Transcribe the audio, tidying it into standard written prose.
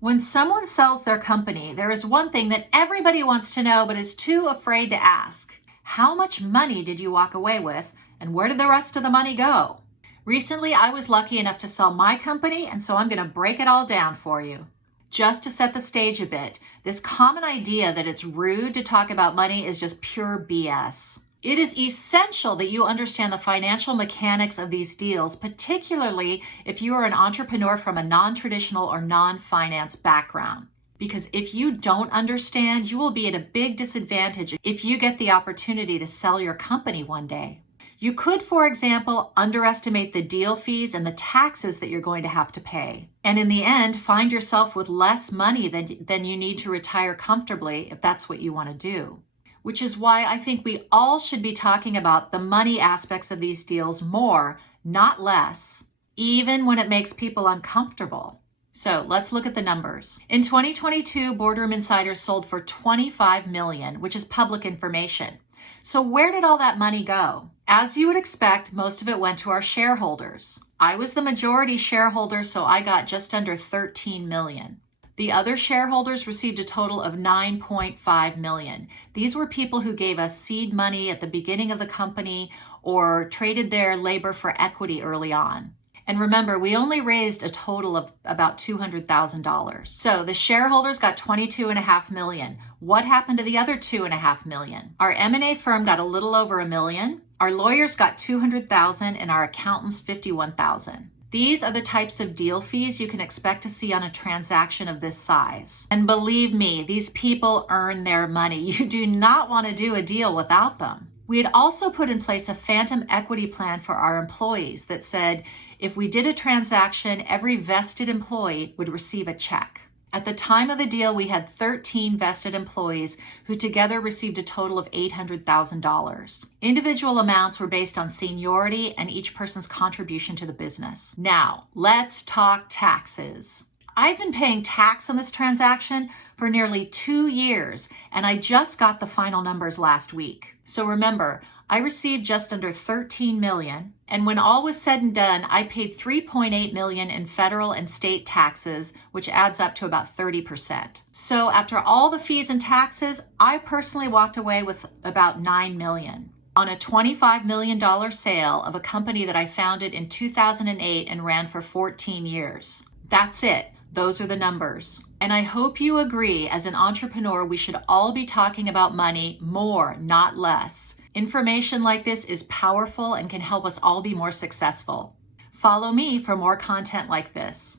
When someone sells their company, there is one thing that everybody wants to know but is too afraid to ask. How much money did you walk away with, and where did the rest of the money go? Recently, I was lucky enough to sell my company, and so I'm going to break it all down for you. Just to set the stage a bit, this common idea that it's rude to talk about money is just pure BS. It is essential that you understand the financial mechanics of these deals, particularly if you are an entrepreneur from a non-traditional or non-finance background. Because if you don't understand, you will be at a big disadvantage if you get the opportunity to sell your company one day. You could, for example, underestimate the deal fees and the taxes that you're going to have to pay. And in the end, find yourself with less money than you need to retire comfortably if that's what you want to do. Which is why I think we all should be talking about the money aspects of these deals more, not less, even when it makes people uncomfortable. So let's look at the numbers. In 2022, Boardroom Insiders sold for $25 million, which is public information. So where did all that money go? As you would expect, most of it went to our shareholders. I was the majority shareholder, so I got just under $13 million. The other shareholders received a total of $9.5 million. These were people who gave us seed money at the beginning of the company or traded their labor for equity early on. And remember, we only raised a total of about $200,000. So the shareholders got $22.5 million. What happened to the other $2.5 million? Our M&A firm got a little over $1 million. Our lawyers got $200,000 and our accountants $51,000. These are the types of deal fees you can expect to see on a transaction of this size. And believe me, these people earn their money. You do not want to do a deal without them. We had also put in place a phantom equity plan for our employees that said if we did a transaction, every vested employee would receive a check. At the time of the deal, we had 13 vested employees who together received a total of $800,000. Individual amounts were based on seniority and each person's contribution to the business. Now, let's talk taxes. I've been paying tax on this transaction for nearly 2 years, and I just got the final numbers last week. So remember, I received just under $13 million, and when all was said and done, I paid $3.8 million in federal and state taxes, which adds up to about 30%. So after all the fees and taxes, I personally walked away with about $9 million on a $25 million sale of a company that I founded in 2008 and ran for 14 years. That's it. Those are the numbers. And I hope you agree, as an entrepreneur, we should all be talking about money more, not less. Information like this is powerful and can help us all be more successful. Follow me for more content like this.